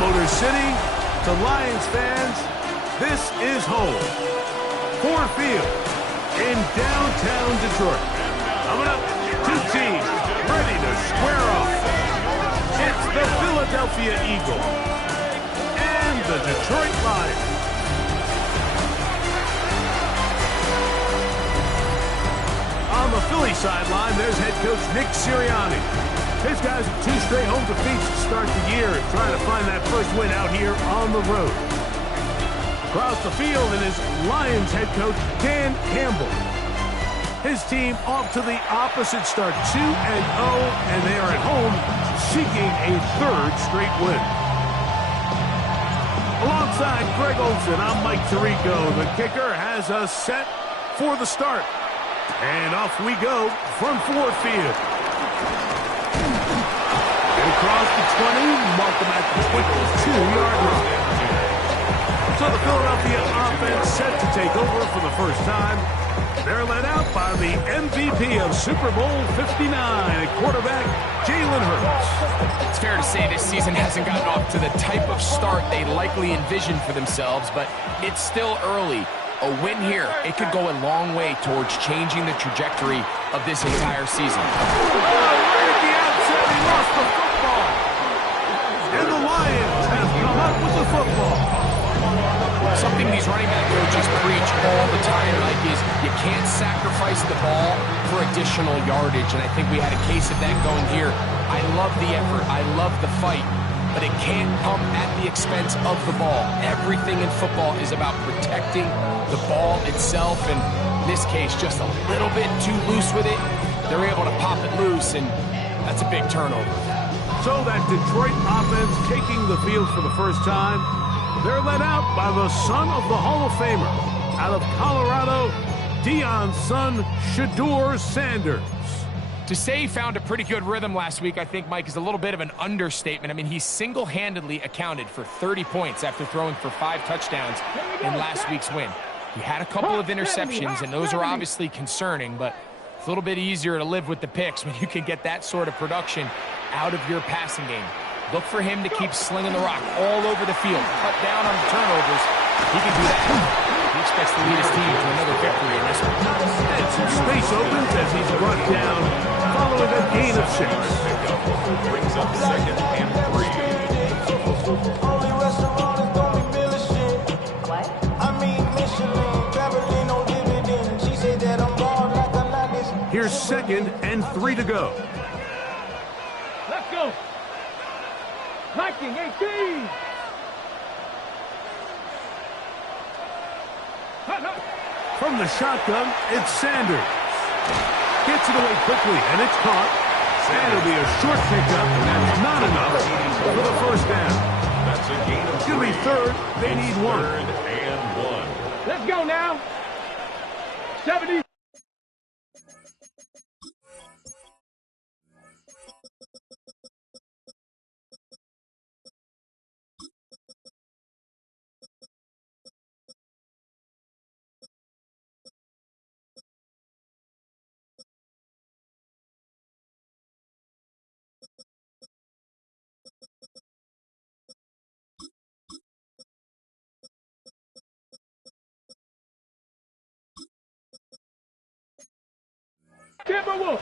Motor City, to Lions fans, this is home. Ford Field in downtown Detroit. Coming up, two teams ready to square off. It's the Philadelphia Eagles and the Detroit Lions. On the Philly sideline, there's head coach Nick Sirianni. His guys have 2 straight home defeats to start the year and trying to find that first win out here on the road. Across the field is Lions head coach Dan Campbell. His team off to the opposite start, 2-0, and they are at home seeking a 3rd straight win. Alongside Greg Olsen, I'm Mike Tirico. The kicker has us set for the start. And off we go from Ford Field. Across the 20, mark them at the 22-yard line. So the Philadelphia offense set to take over for the first time. They're led out by the MVP of Super Bowl 59 at quarterback Jalen Hurts. It's fair to say this season hasn't gotten off to the type of start they likely envisioned for themselves, but it's still early. A win here, it could go a long way towards changing the trajectory of this entire season. Right at the outset, he lost the football. And the Lions have come up with the football. Something these running back coaches preach all the time, Mike, is you can't sacrifice the ball for additional yardage, and I think we had a case of that going here. I love the effort. I love the fight. But it can't come at the expense of the ball. Everything in football is about protecting the ball itself, and in this case, just a little bit too loose with it. They're able to pop it loose, and that's a big turnover. So that Detroit offense taking the field for the first time. They're led out by the son of the Hall of Famer. Out of Colorado, Deion's son, Shedeur Sanders. To say he found a pretty good rhythm last week, I think, Mike, is a little bit of an understatement. I mean, he single-handedly accounted for 30 points after throwing for 5 touchdowns in last week's win. He had a couple of interceptions, and those are obviously concerning, but it's a little bit easier to live with the picks when you can get that sort of production out of your passing game. Look for him to keep slinging the rock all over the field, cut down on the turnovers. He can do that. He expects to lead his team to another victory in this one. And some space opens as he's brought down following a gain of 6. Brings up 2nd and 3. Only restaurant is gonna be Michelin. What? I mean Michelin, traveling on dividend. She said that I'm born like I'm not this. Here's 2nd and 3 to go. Let's go. Viking 18. From the shotgun, it's Sanders. Gets it away quickly, and it's caught. And it'll be a short pickup, and that's not enough for the first down. That's a gain of 3. It's going to be 3rd. They need 1. 3rd and 1. Let's go now. 70. Timberwolf.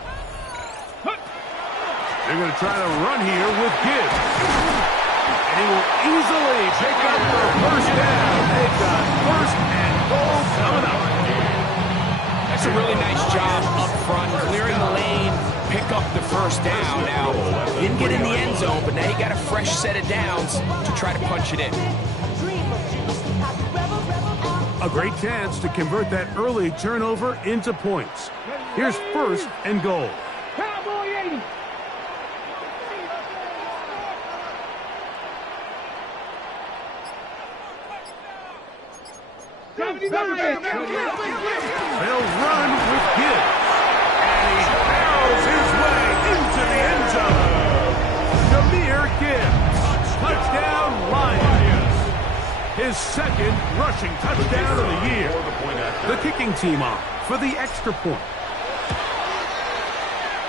They're going to try to run here with Gibbs. And he will easily pick up the first down. They've got 1st and goal coming up. That's a really nice job up front, clearing the lane, pick up the first down. Now, didn't get in the end zone, but now you got a fresh set of downs to try to punch it in. A great chance to convert that early turnover into points. Here's 1st and goal. Cowboy 80. They'll run with Gibbs. And he barrels his way into the end zone. Jahmyr Gibbs. Touchdown, Lions. His 2nd rushing touchdown of the year. The kicking team on for the extra point.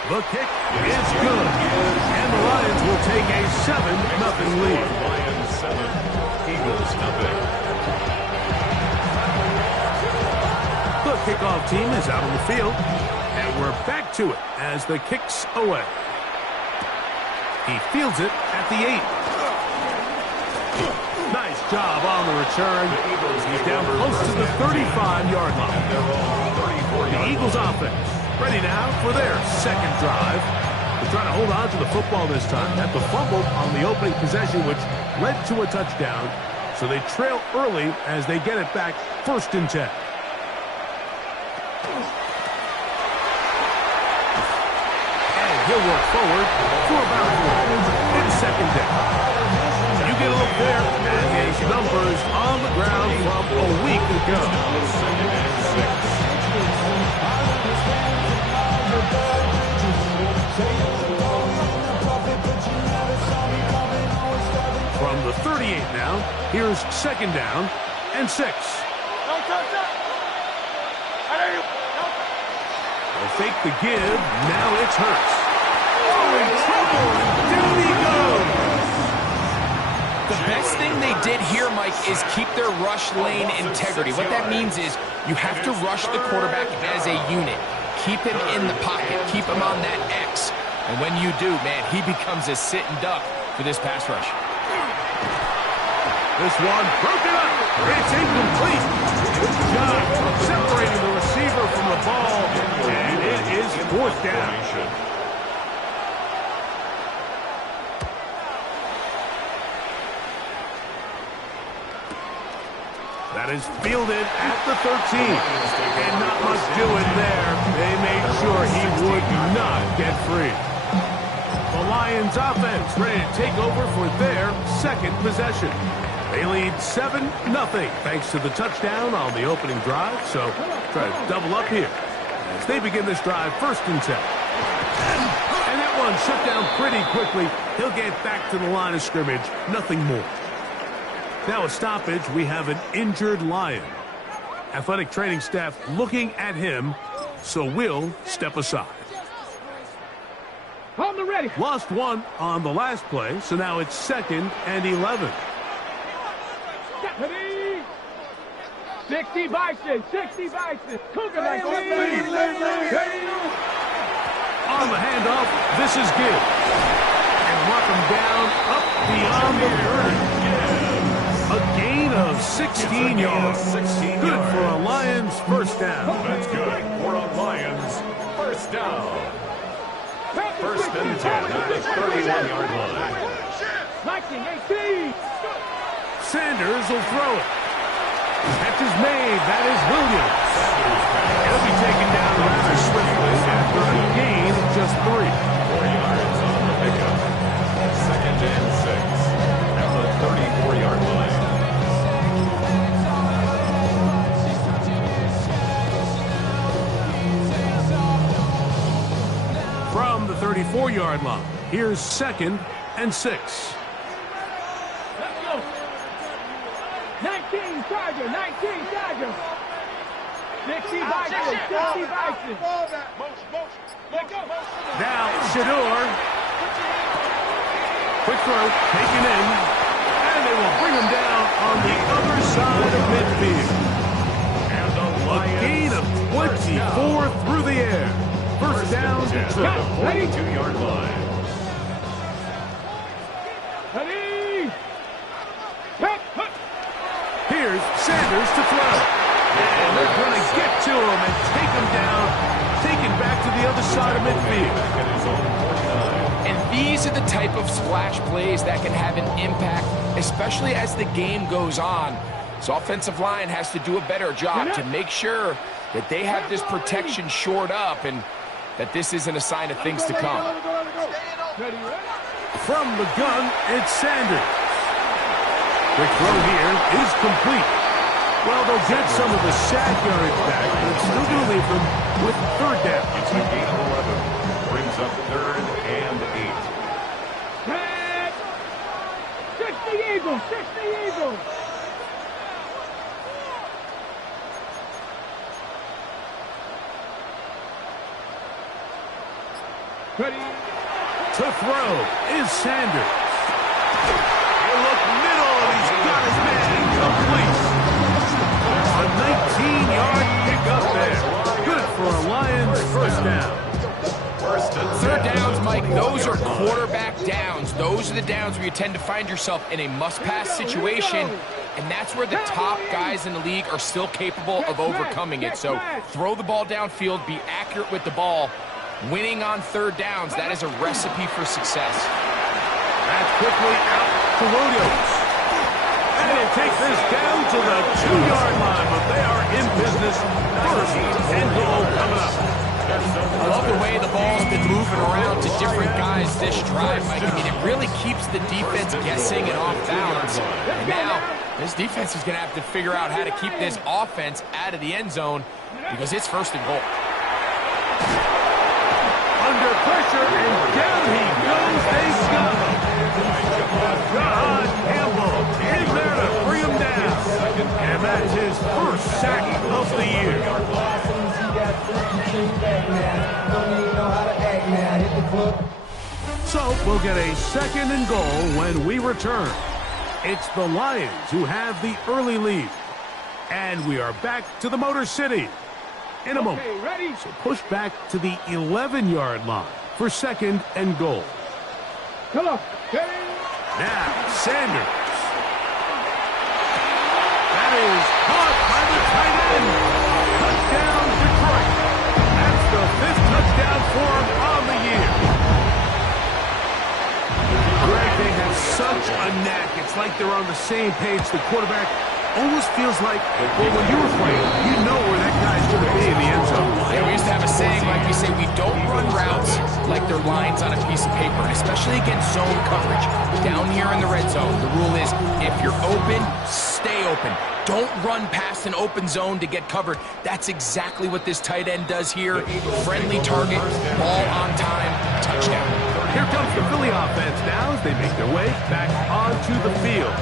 The kick is good. And the Lions will take a 7-0 lead. 7. Eagles nothing. The kickoff team is out on the field, and we're back to it as the kick's away. He fields it at the 8. Nice job on the return. He's down close to the 35-yard line. The Eagles offense ready now for their second drive. They're trying to hold on to the football this time. Had the fumble on the opening possession, which led to a touchdown. So they trail early as they get it back 1st and 10. He'll work forward for about 4. It's 2nd down. You get a look there at his numbers on the ground from a week ago. 2nd and 6. From the 38 now, here's 2nd down and 6. They'll fake the give. Now it's Hurts. Oh, in trouble. Down he goes. The best thing they did here, Mike, is keep their rush lane integrity. What that means is you have to rush the quarterback as a unit. Keep him in the pocket. Keep him on that X. And when you do, man, he becomes a sit and duck for this pass rush. This one broken up. It's incomplete. Good job separating the receiver from the ball. And it is 4th down. That is fielded at the 13. And not much doing there. They made sure he would not get free. The Lions offense ready to take over for their second possession. They lead 7-0 thanks to the touchdown on the opening drive. So try to double up here as they begin this drive 1st and 10. And that one shut down pretty quickly. He'll get back to the line of scrimmage. Nothing more. Now a stoppage. We have an injured Lion. Athletic training staff looking at him, so we'll step aside. On the ready. Lost one on the last play, so now it's 2nd and 11. 60 Bison, 60 Bison. Cougar like On the handoff, this is Gibbs. And mark him down up beyond the 30. A gain of 16 yards. Good for a Lions 1st down. That's good for a Lions 1st down. 1st and 10 at the 31-yard line. Viking 18. Sanders will throw it. Catch is made. That is Williams. He'll be taken down rather swiftly after a gain of just 3. 4 yards on the pickup. 2nd and 6 at the 34-yard line. From the 34-yard line, here's 2nd and 6. Let's go. 19 Charger, 19 Charger. 60 Bison, 60 Bison. Now Shador. Quick throw, taken in. And they will bring him down on the other side of midfield. And the A Lions gain of 24 through the air. 1st down, at the Detroit. 42-yard line. Ready. Here's Sanders to throw. And they're going to get to him and take him down. Taken back to the other side of midfield. At his own 49. And these are the type of splash plays that can have an impact, especially as the game goes on. So offensive line has to do a better job to make sure that they have this protection shored up and that this isn't a sign of things to come. From the gun, it's Sanders. Quick throw here is complete. Well, they'll get some of the sack yardage back, but it's still going to leave them with 3rd down. It's a gain of 11. Brings up 3rd and 8. 60 Eagles, 60 Eagles. Ready. To throw is Sanders. He'll look middle quarterback downs. Those are the downs where you tend to find yourself in a must-pass situation, and that's where the top guys in the league are still capable of overcoming it. So throw the ball downfield, be accurate with the ball. Winning on third downs, that is a recipe for success. That's quickly out to Williams. And he'll take this down to the 2-yard line, but they are in business. First and goal coming up. I love the way the ball's been moving around to different guys this drive, Mike. I mean, it really keeps the defense guessing and off balance. And now, this defense is going to have to figure out how to keep this offense out of the end zone because it's first and goal. Under pressure, and down he goes. They got him. God, Campbell is there to bring him down. And that's his first sack of the year. So we'll get a second and goal when we return. It's the Lions who have the early lead. And we are back to the Motor City in a moment. Ready? So push back to the 11-yard line for second and goal. Come on. Ready? Now, Sanders. That is caught by the tight end. Touchdown, Detroit. That's the 5th touchdown for him on the year. Greg, they have such a knack. It's like they're on the same page. The quarterback almost feels like, well, when you were playing, you know where that guy's going to be in the end zone. Yeah, we used to have a saying, like we say, we don't run routes like they're lines on a piece of paper, especially against zone coverage. Down here in the red zone, the rule is if you're open, stay open. Don't run past an open zone to get covered. That's exactly what this tight end does here. Friendly target, ball on time, touchdown. Here comes the Philly offense now as they make their way back onto the field.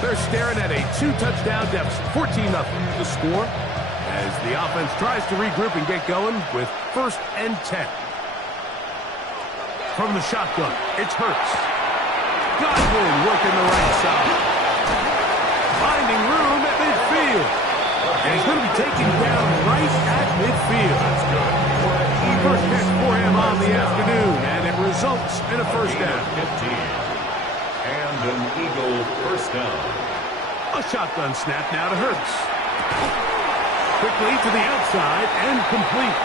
They're staring at a 2-touchdown deficit, 14-0 the score, as the offense tries to regroup and get going with 1st and 10. From the shotgun, it's Hurts. Godwin working the right side. Finding room at midfield. And he's going to be taken down right at midfield. That's good. First catch for him on the afternoon, and it results in a first down. And an Eagle first down. A shotgun snap now to Hurts. Quickly to the outside and complete.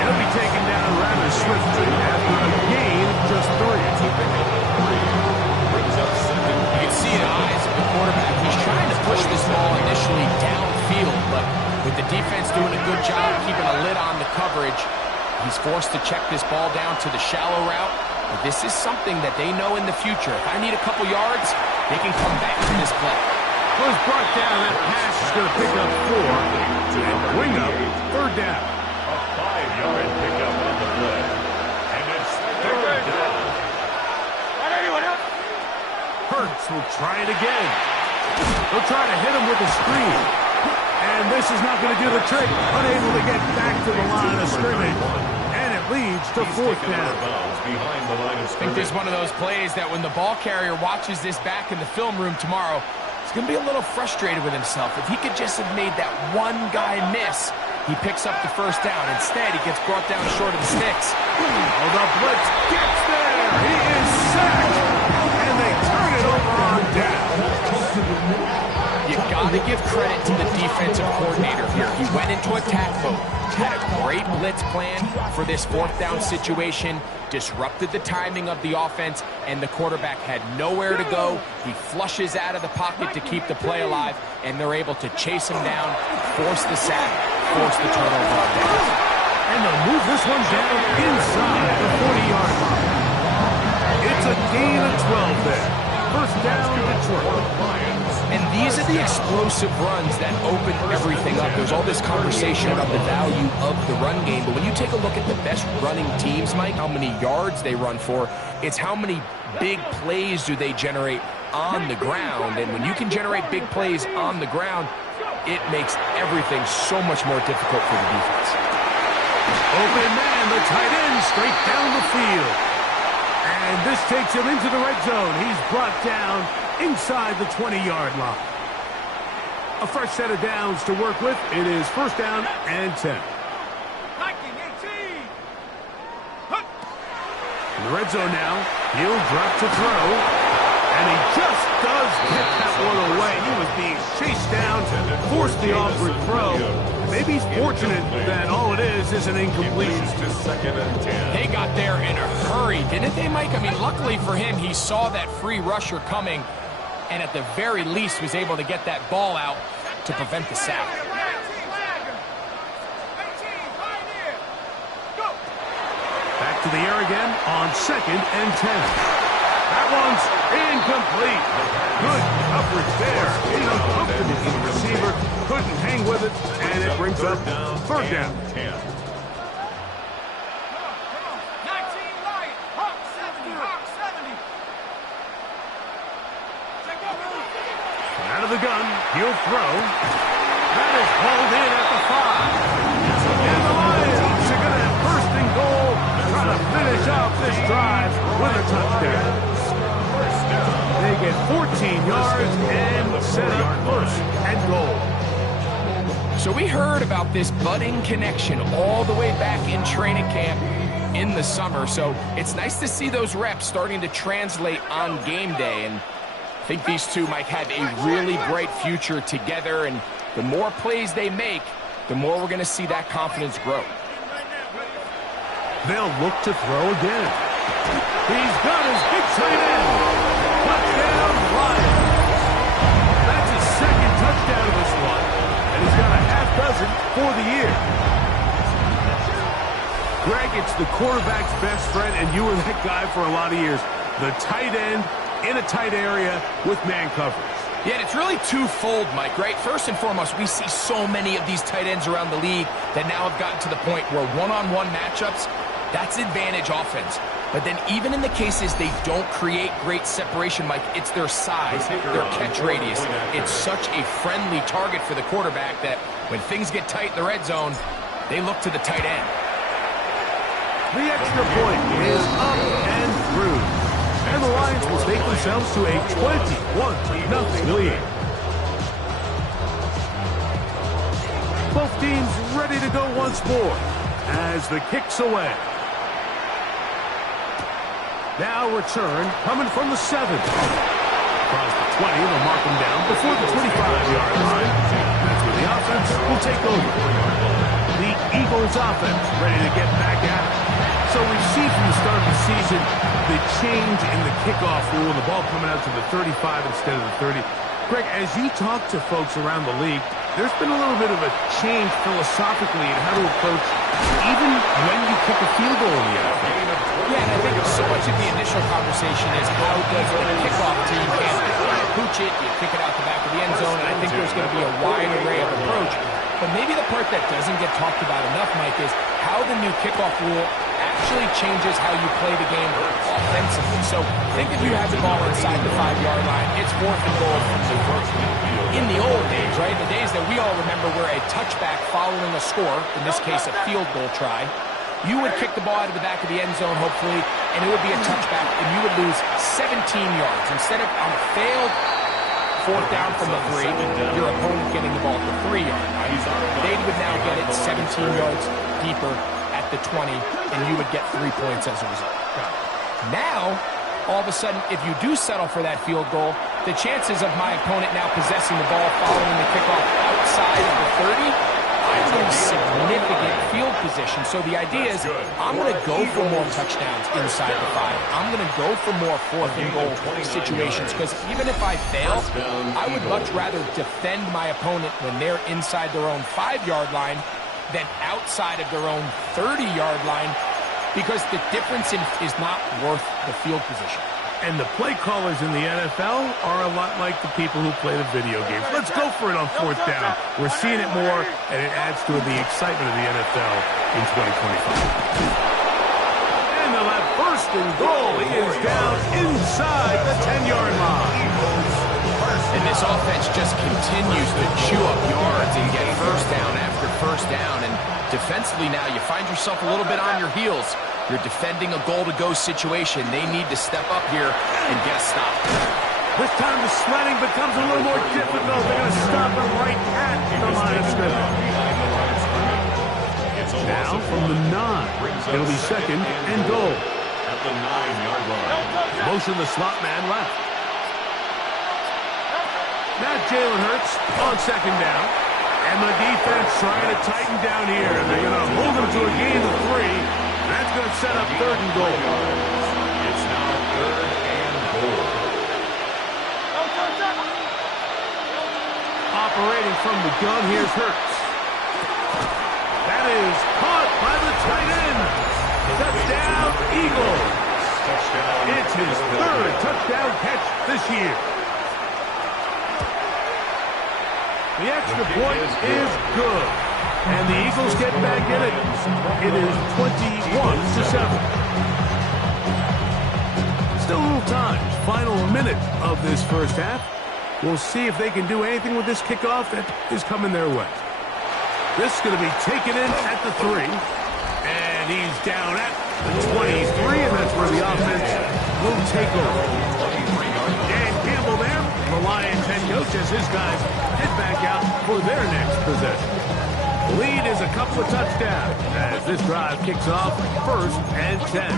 It'll be taken down rather swiftly after a gain of just 3. You can see the eyes of the quarterback. He's trying to push this ball initially downfield, but with the defense doing a good job keeping a lid on the coverage, he's forced to check this ball down to the shallow route. But this is something that they know in the future. If I need a couple yards, they can come back to this play. Was brought down. That pass is going to pick up 4 and bring up third down. A 5-yard pickup on the play. And it's third down. Hurts will try it again. They'll try to hit him with a screen. And this is not going to do the trick. Unable to get back to the line of scrimmage. And it leads to 4th down. I think this is one of those plays that when the ball carrier watches this back in the film room tomorrow, he's going to be a little frustrated with himself. If he could just have made that one guy miss, he picks up the first down. Instead, he gets brought down short of the sticks. Oh, the blitz gets there. He is sacked. And they turn it over on down. You got to give credit to the defensive coordinator here. He went into attack mode, had a great blitz plan for this 4th down situation, disrupted the timing of the offense, and the quarterback had nowhere to go. He flushes out of the pocket to keep the play alive, and they're able to chase him down, force the sack, force the turnover on downs. And they'll move this one down inside the 40-yard line. It's a gain of 12 there. First down, Detroit. And these are the explosive runs that open everything up. There's all this conversation about the value of the run game, but when you take a look at the best running teams, Mike, how many yards they run for, it's how many big plays do they generate on the ground. And when you can generate big plays on the ground, it makes everything so much more difficult for the defense. Open man, the tight end, straight down the field. And this takes him into the red zone. He's brought down inside the 20-yard line. A fresh set of downs to work with. It is first down and 10. In the red zone now, he'll drop to throw, and he just does get that one away. He was being chased down, forced the awkward throw. Maybe he's fortunate that all it is an incompletion. To 2nd and 10. They got there in a hurry, didn't they, Mike? I mean, luckily for him, he saw that free rusher coming, and at the very least was able to get that ball out to prevent the sack. Back to the air again on 2nd and 10. That one's incomplete. Good coverage there. He's uncomfortable for the receiver. Couldn't hang with it, and it brings up 3rd down. 10. Out of the gun, he'll throw. That is hauled in at the 5. And the Lions are going to have 1st and goal, trying to finish off this drive with a touchdown. They get 14 yards and set up 1st and goal. So we heard about this budding connection all the way back in training camp in the summer. So it's nice to see those reps starting to translate on game day. And I think these two might have a really bright future together. And the more plays they make, the more we're going to see that confidence grow. They'll look to throw again. He's got his big tight end. Touchdown, Lions. That's his 2nd touchdown of this one. And he's got a half dozen for the year. Greg, it's the quarterback's best friend, and you were that guy for a lot of years. The tight end in a tight area with man coverage. Yeah, and it's really twofold, Mike, right? First and foremost, we see so many of these tight ends around the league that now have gotten to the point where one-on-one matchups, that's advantage offense. But then even in the cases they don't create great separation, Mike, it's their size, their catch radius. It's such a friendly target for the quarterback that when things get tight in the red zone, they look to the tight end. The extra point is up and through. And the Lions will take themselves to a 21-0 lead. Both teams ready to go once more as the kick's away. Now return coming from the 7. Across the 20, they'll mark him down before the 25-yard line. That's where the offense will take over. The Eagles offense ready to get back at it. So we've seen from the start of the season the change in the kickoff rule, the ball coming out to the 35 instead of the 30. Greg, as you talk to folks around the league, there's been a little bit of a change philosophically in how to approach even when you kick a field goal in the NFL. Yeah, and I think so much of the initial conversation is how does the kickoff team handle it? You pooch it, you kick it out the back of the end zone, and I think there's going to be a wide array of approach. But maybe the part that doesn't get talked about enough, Mike, is how the new kickoff rule actually changes how you play the game offensively. So think if you have the ball inside the 5-yard line, it's 4th and goal from the first. In the old days, right, the days that we all remember where a touchback following a score, in this case a field goal try, you would kick the ball out of the back of the end zone, hopefully, and it would be a touchback, and you would lose 17 yards. Instead of on a failed 4th down from the 3, your opponent getting the ball at the 3-yard line. They would now get it 17 yards deeper at the 20, and you would get 3 points as a result. Now, all of a sudden, if you do settle for that field goal, the chances of my opponent now possessing the ball following the kickoff outside of the 30, I lose significant field position. So the idea is I'm going to go for more touchdowns inside the 5. I'm going to go for more 4th and goal situations because even if I fail, I would much rather defend my opponent when they're inside their own 5-yard line than outside of their own 30-yard line because the difference is not worth the field position. And the play callers in the NFL are a lot like the people who play the video games. Let's go for it on 4th down. We're seeing it more, and it adds to the excitement of the NFL in 2025. And they'll have 1st and goal. He is down inside the 10-yard line. And this offense just continues to chew up yards and get 1st down after 1st down. And defensively now, you find yourself a little bit on your heels. You're defending a goal-to-go situation. They need to step up here and get a stop. This time the sledding becomes a little more difficult. They're going to stop him right at the line of scrimmage. Now from the 9, it'll be 2nd and goal. at the 9-yard line. Motion the slot man left. Now Jalen Hurts on second down. And the defense trying to tighten down here. They're going to hold them to a gain of 3. That's going to set up 3rd and goal. It's now 3rd and goal. Operating from the gun, here's Hurts. That is caught by the tight end. Touchdown, Eagles. It's his 3rd touchdown catch this year. The extra point is good. And the Eagles get back in it. It is 21-7. Still a little time. Final minute of this first half. We'll see if they can do anything with this kickoff that is coming their way. This is going to be taken in at the 3. And he's down at the 23, and that's where the offense will take over. Dan Campbell there, the Lions head coach, as his guys head back out for their next possession. The lead is a couple of touchdowns as this drive kicks off 1st and 10.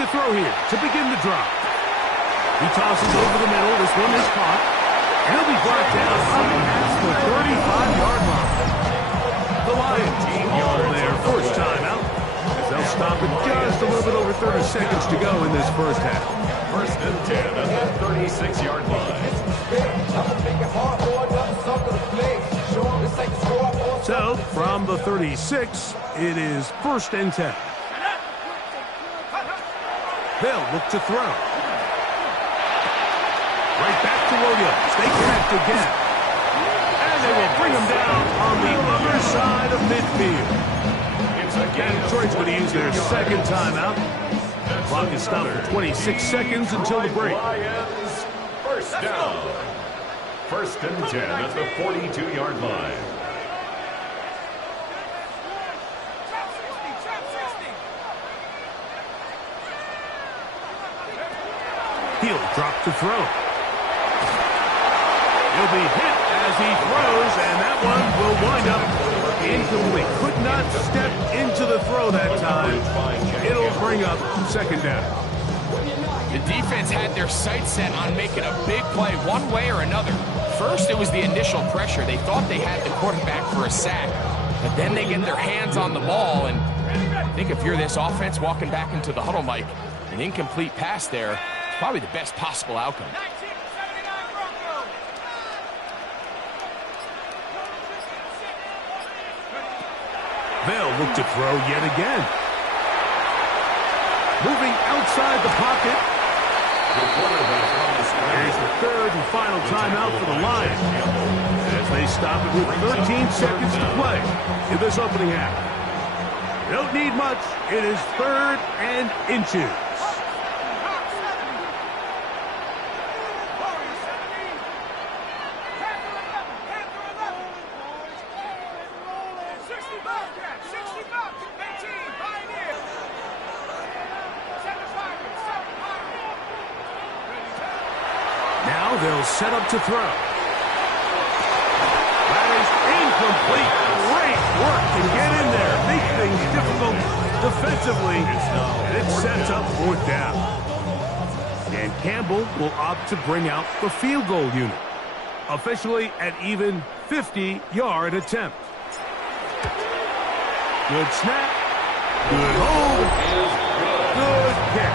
To throw here to begin the drive. He tosses over the middle. This one is caught. And he'll be brought down at the 35-yard line. The Lions on their first time out as they'll stop it just a little bit over 30 seconds to go in this first half. 1st and 10 at the 36-yard line. So, from the 36, it is 1st and 10. They'll look to throw. Right back to Williams. They connect again. And they will bring him down on the other side of midfield. And Detroit's going to use their 2nd timeout. The clock is stopped for 26 seconds until the break. Lions, 1st down. 1st and 10 at the 42-yard line. He'll drop to throw. He'll be hit as he throws, and that one will wind up incomplete. Could not step into the throw that time. It'll bring up 2nd down. The defense had their sights set on making a big play one way or another. First, it was the initial pressure. They thought they had the quarterback for a sack. But then they get their hands on the ball, and I think if you're this offense walking back into the huddle, Mike, an incomplete pass there, probably the best possible outcome. They'll look to throw yet again. Moving outside the pocket. Here's the 3rd and final timeout for the Lions as they stop it with 13 seconds to play in this opening half. They don't need much. It is 3rd and inches. Now they'll set up to throw. That is incomplete. Great work to get in there. Make things difficult defensively. And it sets up 4th down. And Campbell will opt to bring out the field goal unit. Officially an even 50-yard attempt. Good snap. Good hold. Good kick.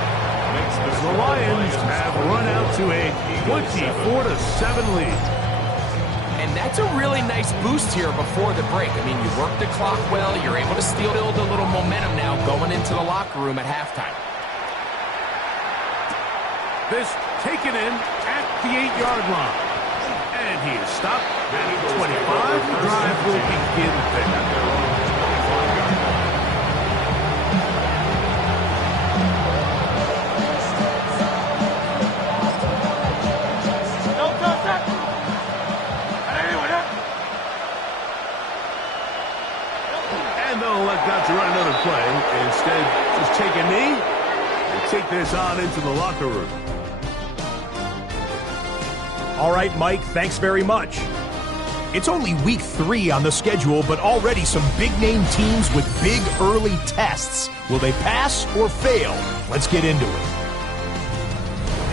The Lions have run out to a 24-7 lead. And that's a really nice boost here before the break. I mean, you work the clock well. You're able to still build a little momentum now going into the locker room at halftime. This taken in at the 8-yard line. And he is stopped at 25. The drive will begin there. not to run another play. Instead, just take a knee and take this on into the locker room. All right, Mike, thanks very much. It's only week 3 on the schedule, but already some big-name teams with big early tests. Will they pass or fail? Let's get into it.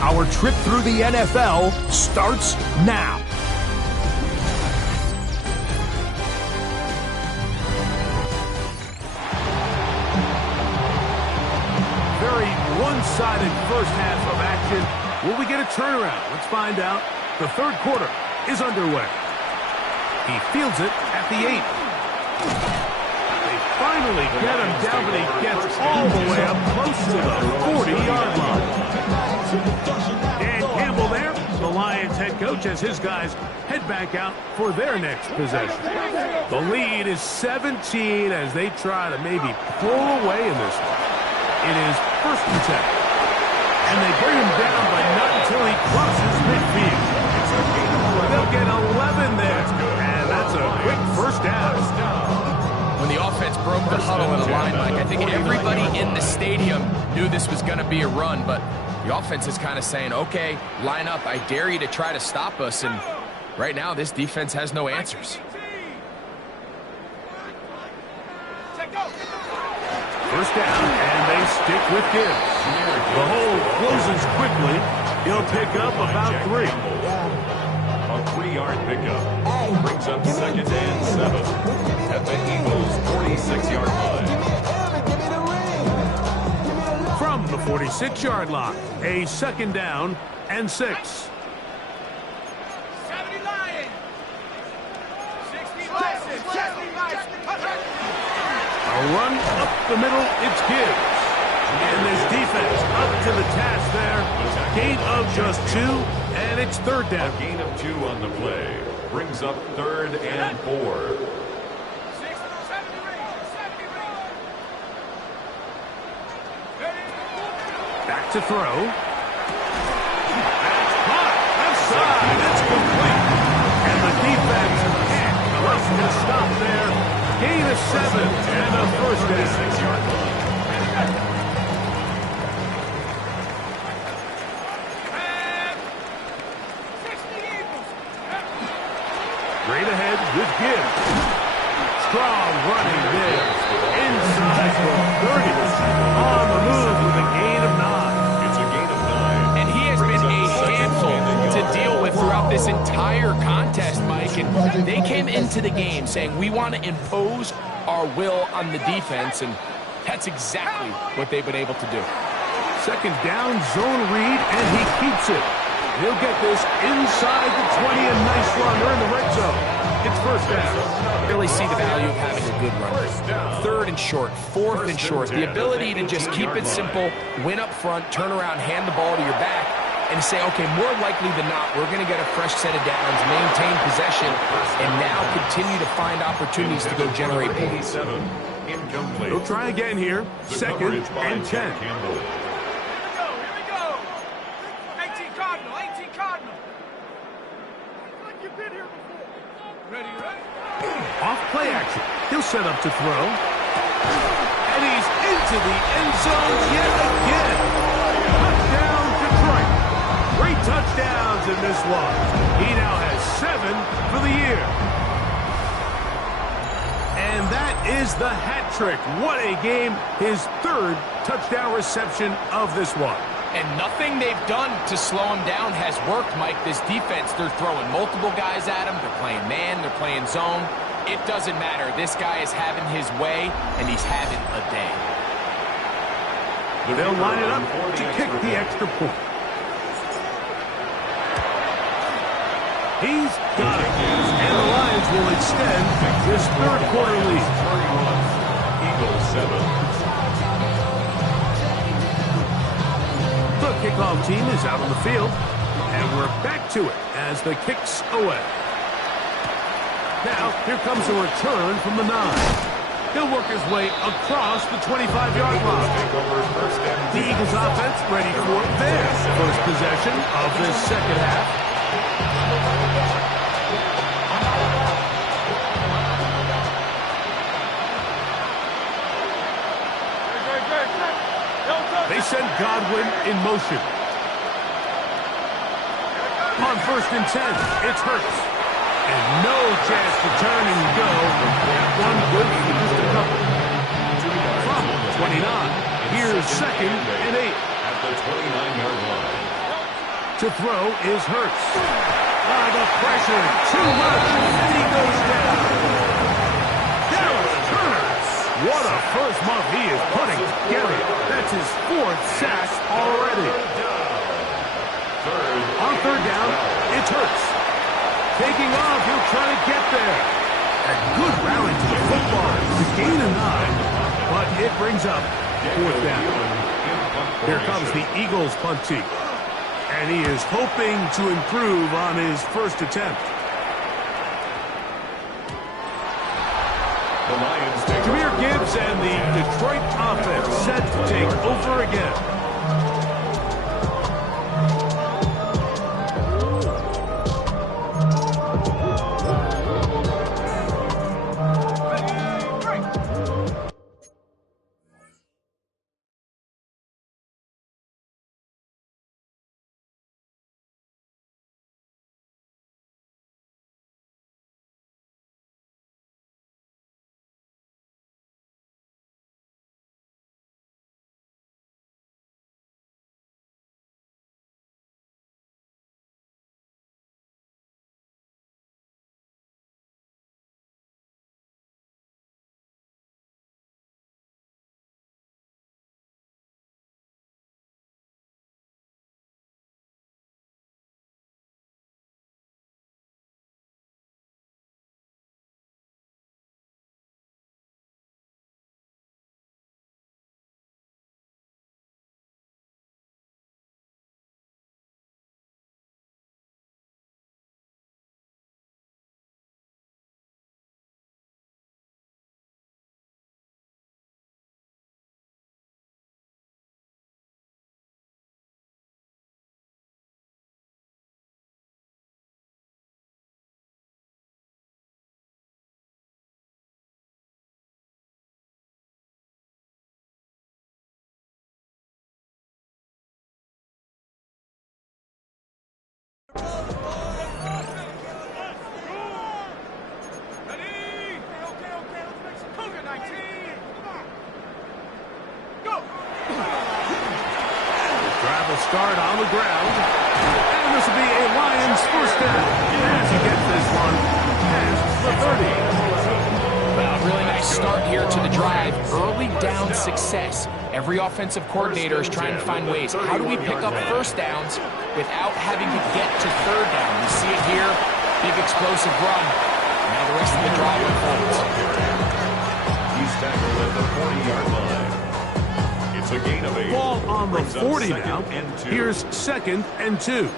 Our trip through the NFL starts now. Very one-sided first half of action. Will we get a turnaround? Let's find out. The third quarter is underway. He fields it at the 8. They finally get him down, but he gets all the way up close to the 40-yard line. Dan Campbell there, the Lions head coach, as his guys head back out for their next possession. The lead is 17 as they try to maybe pull away in this one. It is 1st and 10. And they bring him down, but not until he crosses midfield. They'll get 11 there, and that's a quick first down. When the offense broke the huddle in the line, Mike, I think everybody in the stadium knew this was going to be a run, but the offense is kind of saying, okay, line up, I dare you to try to stop us, and right now this defense has no answers. First down, and they stick with Gibbs. The hole closes quickly. He'll pick up about 3. A 3-yard pickup. Brings up 2nd and 7 at the Eagles' 46-yard line. From the 46-yard line, a 2nd down and 6. 70 Lions. 60 Lions. 70 Lions. A run up the middle, it's Gibbs. And this defense up to the task there. Gain of just 2, and it's 3rd down. A gain of 2 on the play. Brings up 3rd and 4. Back to throw. That's caught. Left side. It's complete. And the defense can't rush to stop there. Gain of 7 and a first down. 6-yard line. Straight ahead with Gibbs. Strong running there. Inside for 30. On the move with a gain of 9. It's a gain of 9. And he has been a handful to deal with throughout this entire contest, Mike. And they came into the game saying, we want to impose our will on the defense, and that's exactly what they've been able to do. 2nd down, zone read, and he keeps it. He'll get this inside the 20, a nice run. They're in the red zone. It's 1st down. Really see the value of having a good run. 3rd and short, 4th and short. The ability to just keep it simple, win up front, turn around, hand the ball to your back, and say, okay, more likely than not, we're going to get a fresh set of downs, maintain possession, and now continue to find opportunities to go generate points. He'll try again here. 2nd and 10. Off play action. He'll set up to throw. And he's into the end zone yet again. Touchdown, Detroit. 3 touchdowns in this one. He now has 7 for the year. And that is the hat trick. What a game. His 3rd touchdown reception of this one. And nothing they've done to slow him down has worked, Mike. This defense, they're throwing multiple guys at him. They're playing man. They're playing zone. It doesn't matter. This guy is having his way, and he's having a day. They'll line it up to kick the extra point. He's got it. And the Lions will extend this 3rd quarter lead. Eagles 7. The kickoff team is out on the field, and we're back to it as the kick's away. Now, here comes a return from the 9. He'll work his way across the 25-yard line. The Eagles offense ready for their first possession of this 2nd half. They send Godwin in motion. On 1st and 10, it's Hurts. And no chance to turn and go. That one good for just a couple. From 29, here's 2nd and 8. At the 29-yard line. To throw is Hurts. The pressure, too much, and he goes down. Dallas Turner. What a first month he is putting together. That's his 4th sack already. On 3rd down, it's Hurts. Taking off, he'll try to get there. A good rally to the football. The gain of 9, but it brings up 4th down. Here comes the Eagles punt team. And he is hoping to improve on his first attempt. The Lions take Jahmyr Gibbs and the Detroit offense set to take over again. Start on the ground. And this will be a Lions first down as he gets this one past the 30. Well, really nice start here to the drive. Early down success. Every offensive coordinator is trying to find ways. How do we pick up first downs without having to get to 3rd down? We see it here. Big explosive run. Now the rest of the drive unfolds. He's tackled at the 40-yard line. It's a gain of 8. Ball on the 40 now. Here's 2nd and 2.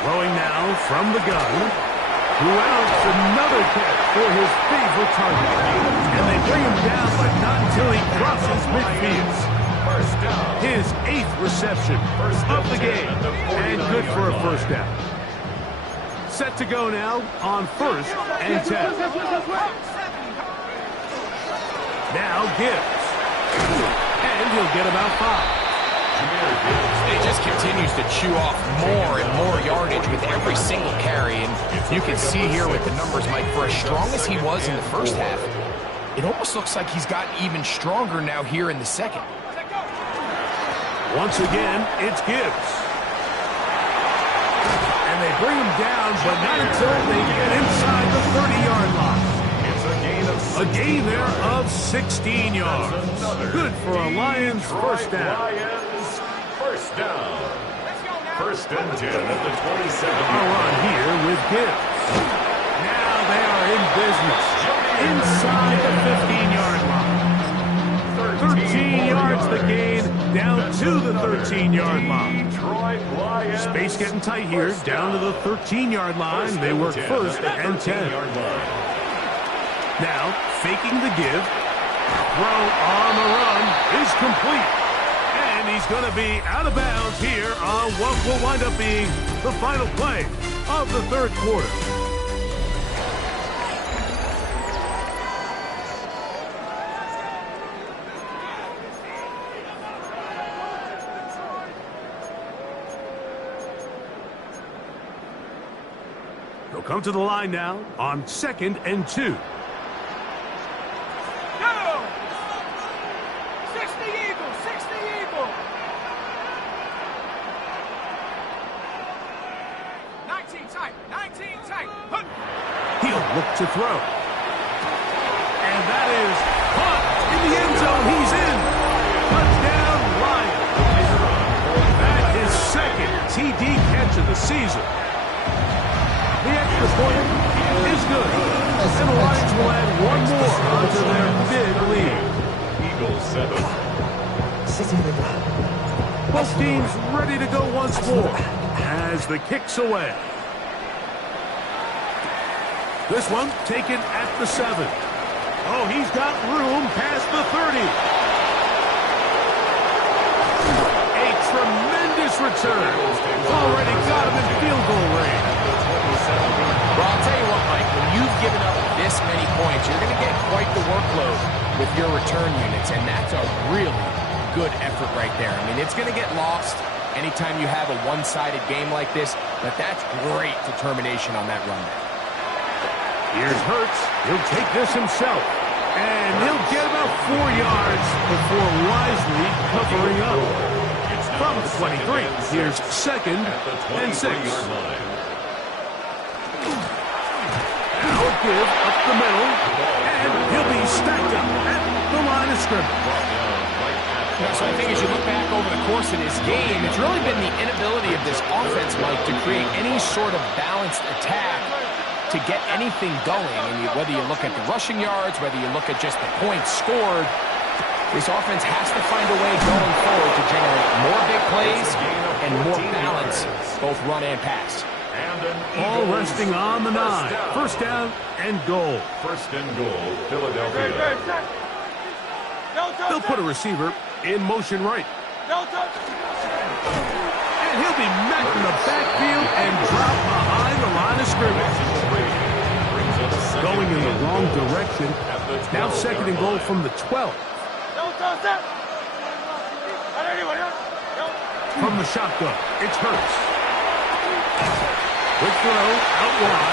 Throwing now from the gun. Who else? Another catch for his favorite target. And they bring him down, but not until he crosses midfield. First down. His 8th reception of the game. And good for a first down. Set to go now on 1st and 10. Now Gibbs. And he'll get about 5. He just continues to chew off more and more yardage with every single carry. And you can see here with the numbers, Mike, for as strong as he was in the first half, it almost looks like he's gotten even stronger now here in the second. Once again, it's Gibbs. And they bring him down, but not until they get inside the 30-yard line. It's A gain there of 16 yards. Good for a Lions first down. Lions first down. 1st and 10 at the 27. A run here with Gibbs. Now they are in business. Inside the 15-yard line. 13 yards the gain, down to the 13-yard line. Space getting tight here, down to the 13-yard line. They work 1st and 10. Now, faking the give. Throw on the run is complete. And And he's going to be out of bounds here on what will wind up being the final play of the third quarter. They'll come to the line now on 2nd and 2. Go! 60 Eagle, 60 Eagle. 19 tight, 19 tight. Hup. He'll look to throw. And that is caught in the end zone. He's in. Touchdown, Lions. That is second TD catch of the season. The extra point is good. And the Lions will add one more onto their big lead. Eagles 7. Both teams ready to go once more as the kick's away. This one taken at the 7. Oh, he's got room past the 30. A tremendous return. He's already got him in field goal range. Well, I'll tell you what, Mike, when you've given up this many points, you're going to get quite the workload with your return units, and that's a really good effort right there. I mean, it's going to get lost anytime you have a one-sided game like this, but that's great determination on that run. Here's Hurts. He'll take this himself. And he'll get about 4 yards before wisely covering up. From the 23, here's 2nd and 6. Now a give up the middle, and he'll be stacked up at the line of scrimmage. So I think as you look back over the course of this game, it's really been the inability of this offense, Mike, to create any sort of balanced attack to get anything going. And whether you look at the rushing yards, whether you look at just the points scored, this offense has to find a way going forward to generate more big plays and more balance, both run and pass. All resting on the 9. First down and goal. First and goal, Philadelphia. They'll put a receiver in motion right. And he'll be met in the backfield and dropped behind the line of scrimmage. Going in the wrong direction. Now 2nd and goal from the 12. From the shotgun, it's Hurts. Quick throw out wide.